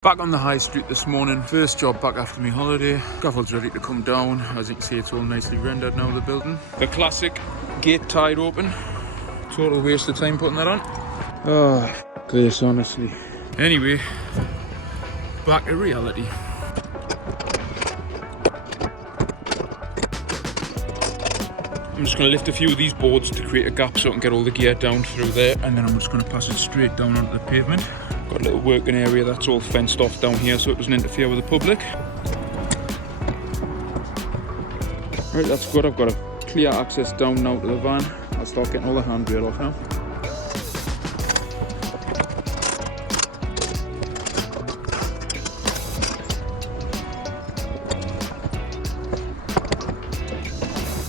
Back on the high street this morning, first job back after my holiday. Scaffold's ready to come down. As you can see, it's all nicely rendered now, the building. The classic gate tied open. Total waste of time putting that on. Oh, grace, honestly. Anyway, back to reality. I'm just going to lift a few of these boards to create a gap so I can get all the gear down through there, and then I'm just going to pass it straight down onto the pavement. Got a little working area that's all fenced off down here so it doesn't interfere with the public. Right, that's good. I've got a clear access down now to the van. I'll start getting all the handrail off now.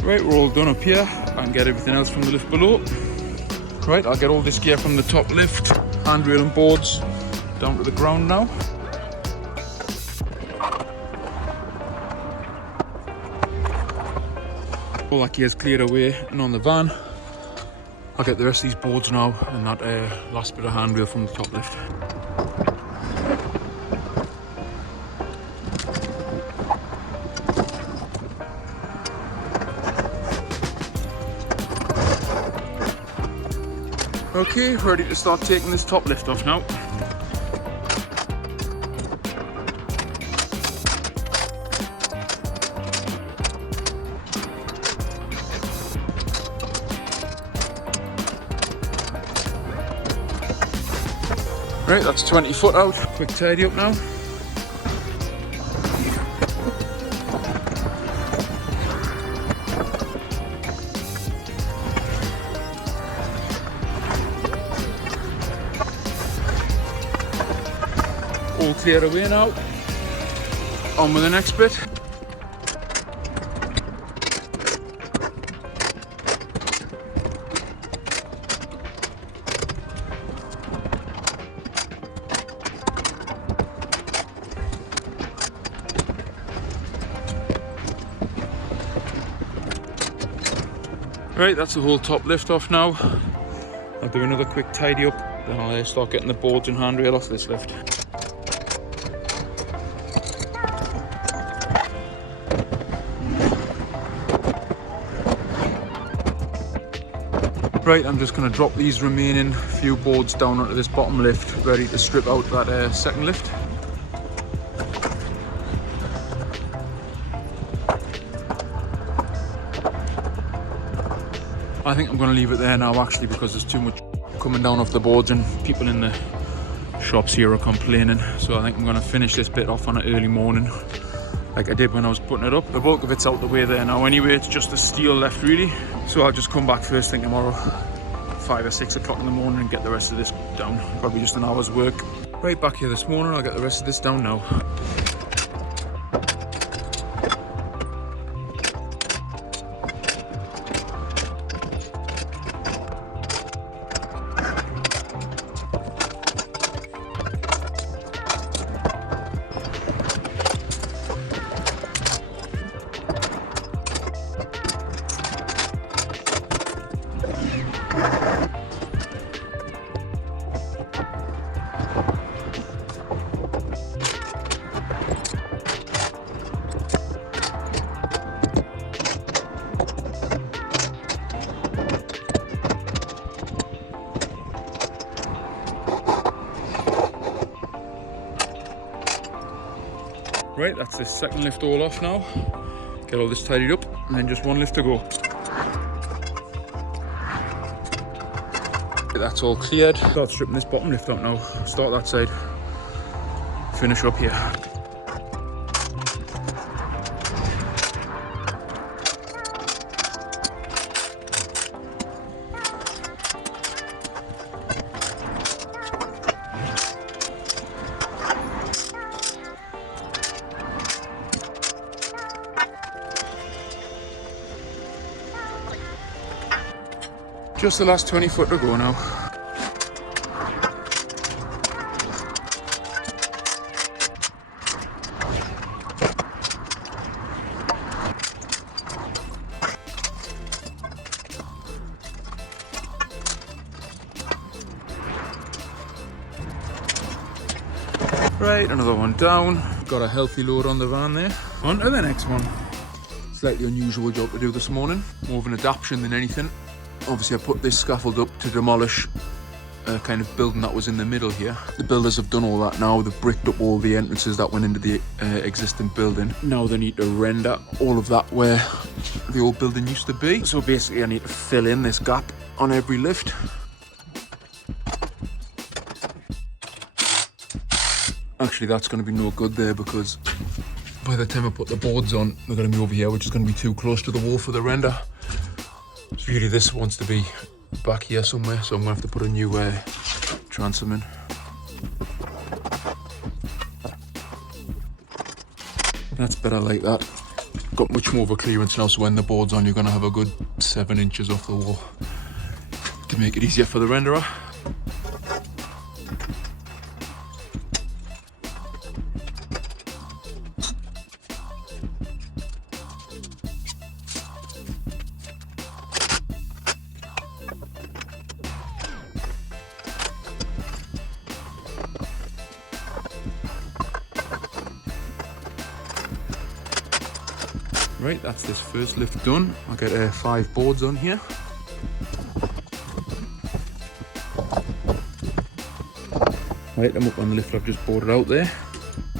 Right, we're all done up here. I can get everything else from the lift below. Right, I'll get all this gear from the top lift, handrail and boards, down to the ground now. All that gear's cleared away and on the van. I'll get the rest of these boards now and that last bit of handrail from the top lift. Okay, ready to start taking this top lift off now. Right, that's 20 foot out. Quick tidy up now. All clear away now. On with the next bit. Right, that's the whole top lift off now. I'll do another quick tidy up, then I'll start getting the boards and handrail off this lift. Right, I'm just going to drop these remaining few boards down onto this bottom lift, ready to strip out that second lift. I think I'm going to leave it there now actually, because there's too much coming down off the boards and people in the shops here are complaining. So I think I'm going to finish this bit off on an early morning like I did when I was putting it up. The bulk of it's out the way there now anyway, it's just the steel left really. So I'll just come back first thing tomorrow, 5 or 6 o'clock in the morning, and get the rest of this down. Probably just an hour's work. Right, back here this morning, I'll get the rest of this down now. Right, that's this second lift all off now. Get all this tidied up, and then just one lift to go. That's all cleared. Start stripping this bottom lift out now. Start that side. Finish up here. Just the last 20 foot to go now. Right, Right, another one down. Got a healthy load on the van there. On to the next one. Slightly unusual job to do this morning. More of an adaptation than anything. Obviously I put this scaffold up to demolish a kind of building that was in the middle here. The builders have done all that now. They've bricked up all the entrances that went into the existing building. Now they need to render all of that where the old building used to be. So basically I need to fill in this gap on every lift. Actually that's going to be no good there because by the time I put the boards on, they're going to be over here, which is going to be too close to the wall for the render. So really this wants to be back here somewhere, so I'm going to have to put a new transom in. That's better like that. Got much more of a clearance now, so when the board's on, you're going to have a good 7 inches off the wall to make it easier for the renderer. Right, that's this first lift done. I'll get 5 boards on here. Right, I'm up on the lift I've just boarded out there.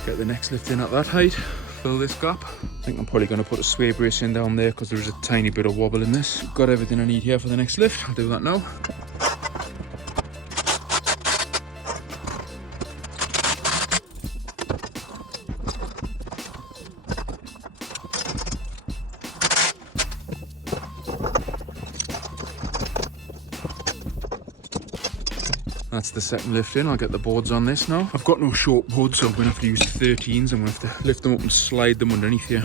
Get the next lift in at that height, fill this gap. I think I'm probably going to put a sway brace in down there because there's a tiny bit of wobble in this. Got everything I need here for the next lift. I'll do that now. That's the second lift in. I'll get the boards on this now. I've got no short boards, so I'm going to have to use 13s. I'm going to have to lift them up and slide them underneath here.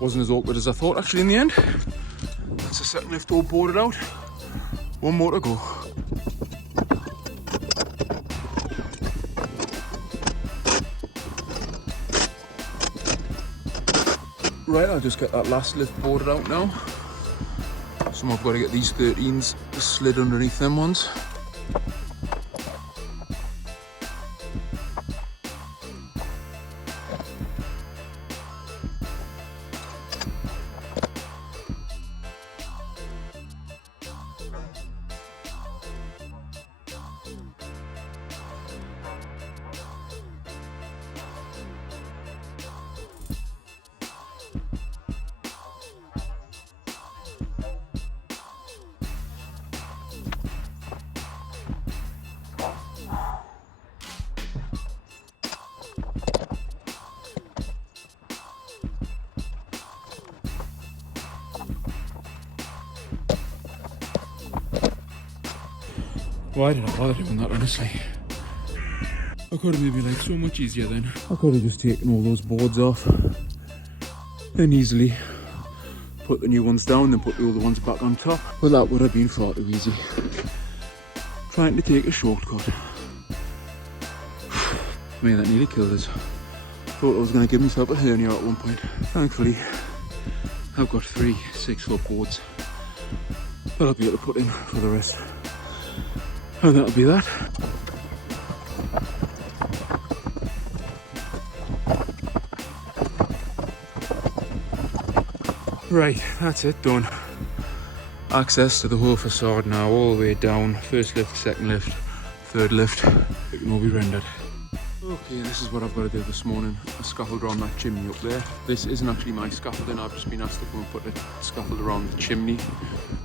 Wasn't as awkward as I thought actually in the end. That's the second lift all boarded out. One more to go. Right, I'll just get that last lift boarded out now. So I've got to get these 13s slid underneath them ones. Why did I bother doing that, honestly? I could have maybe so much easier then. I could have just taken all those boards off and easily put the new ones down, then put the older ones back on top. But that would have been far too easy. Trying to take a shortcut. Man, that nearly killed us. Thought I was going to give myself a hernia at one point. Thankfully, I've got 3 6-foot boards that I'll be able to put in for the rest. And that'll be that. Right, that's it, done. Access to the whole facade now, all the way down. First lift, second lift, third lift. It can all be rendered. Okay, this is what I've got to do this morning. A scaffold around that chimney up there. This isn't actually my scaffolding. I've just been asked to go and put a scaffold around the chimney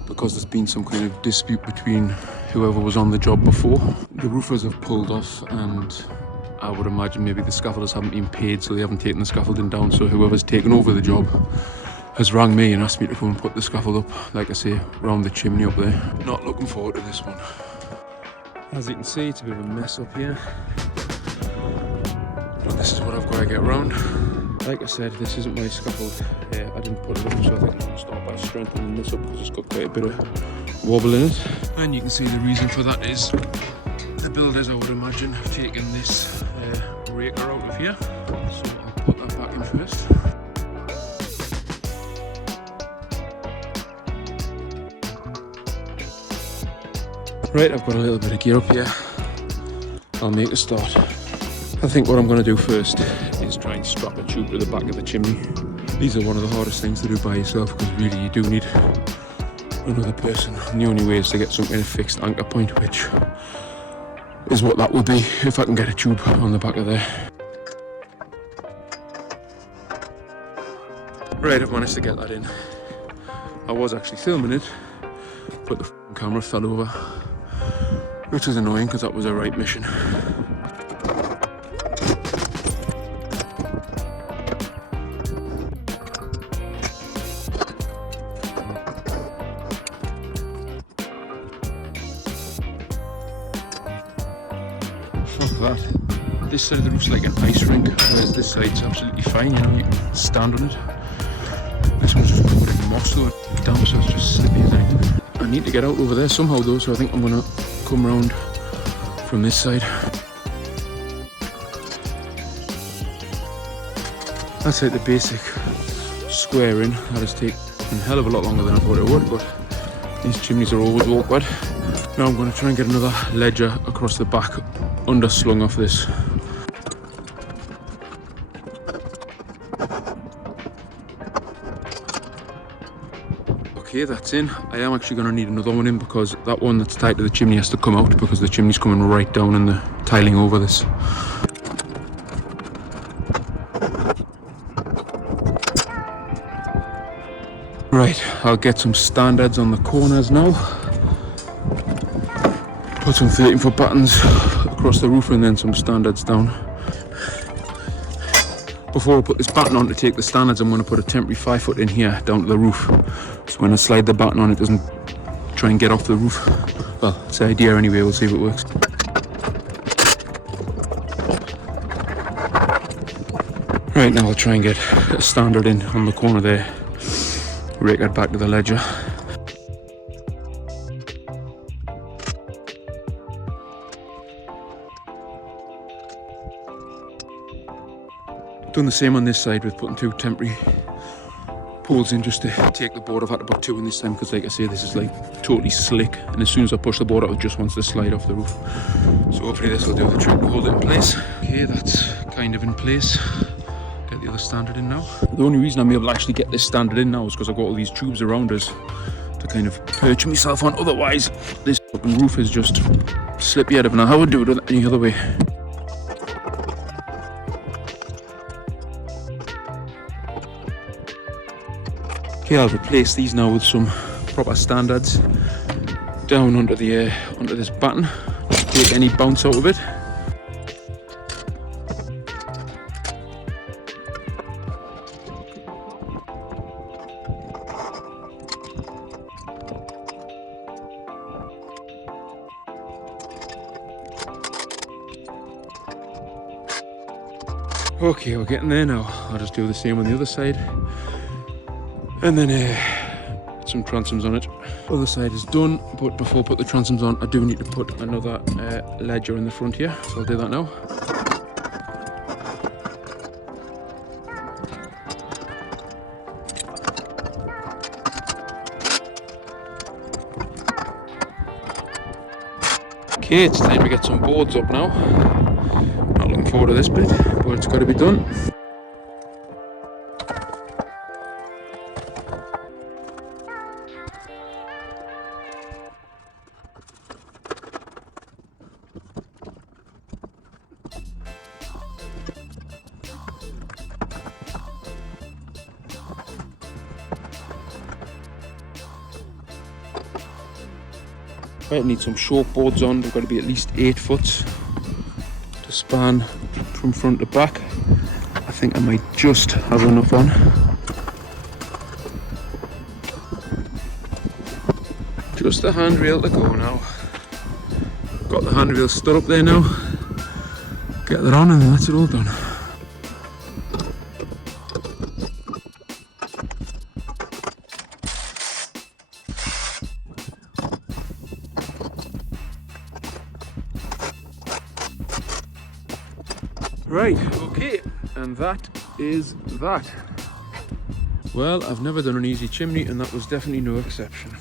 because there's been some kind of dispute between whoever was on the job before. The roofers have pulled off, and I would imagine maybe the scaffolders haven't been paid, so they haven't taken the scaffolding down. So whoever's taken over the job has rang me and asked me to come and put the scaffold up, like I say, around the chimney up there. Not looking forward to this one. As you can see, it's a bit of a mess up here. But this is what I've got to get around. Like I said, this isn't my scaffold. I didn't put it up, so I think I'm going to start by strengthening this up because it's got quite a bit of wobble in it. And you can see the reason for that is the builders, I would imagine, have taken this raker out of here. So I'll put that back in first. Right, I've got a little bit of gear up here. I'll make a start. I think what I'm going to do first is try and strap a tube to the back of the chimney. These are one of the hardest things to do by yourself because really you do need another person. And the only way is to get some kind of fixed anchor point, which is what that will be if I can get a tube on the back of there. Right, I've managed to get that in. I was actually filming it, but the camera fell over, which is annoying because that was a right mission. Fuck that. This side of the roof's like an ice rink, whereas this side's absolutely fine, you know, you can stand on it. This one's just covered in moss though, damp, so it's just slippy as anything. I need to get out over there somehow though, so I think I'm gonna come round from this side. That's like the basic squaring. That has taken a hell of a lot longer than I thought it would, but these chimneys are always awkward. Now I'm going to try and get another ledger across the back, underslung off this. Okay, that's in. I am actually going to need another one in because that one that's tied to the chimney has to come out because the chimney's coming right down and the tiling over this. Right, I'll get some standards on the corners now. Put some 13-foot battens across the roof and then some standards down. Before I put this batten on to take the standards, I'm going to put a temporary 5-foot in here down to the roof. So when I slide the batten on, it doesn't try and get off the roof. Well, it's the idea anyway, we'll see if it works. Right, now I'll try and get a standard in on the corner there. Rake that back to the ledger. Done the same on this side with putting 2 temporary poles in just to take the board. I've had to put 2 in this time because, like I say, this is like totally slick, and as soon as I push the board out, it just wants to slide off the roof. So hopefully this will do the trick to hold it in place. Okay, that's kind of in place. Get the other standard in now. The only reason I'm able to actually get this standard in now is because I've got all these tubes around us to kind of perch myself on. Otherwise, this fucking roof is just slippy. I don't know how I would do it any other way. Okay, I'll replace these now with some proper standards down onto this batten. Just take any bounce out of it. Okay, we're getting there now. I'll just do the same on the other side. And then some transoms on it. Other side is done, but before I put the transoms on, I do need to put another ledger in the front here, so I'll do that now. Okay, it's time to get some boards up now. Not looking forward to this bit, but it's got to be done. I need some short boards on. They've got to be at least 8 foot to span from front to back. I think I might just have enough on. Just the handrail to go now. Got the handrail stood up there now. Get that on and then that's it all done. Right, okay, and that is that. Well, I've never done an easy chimney and that was definitely no exception.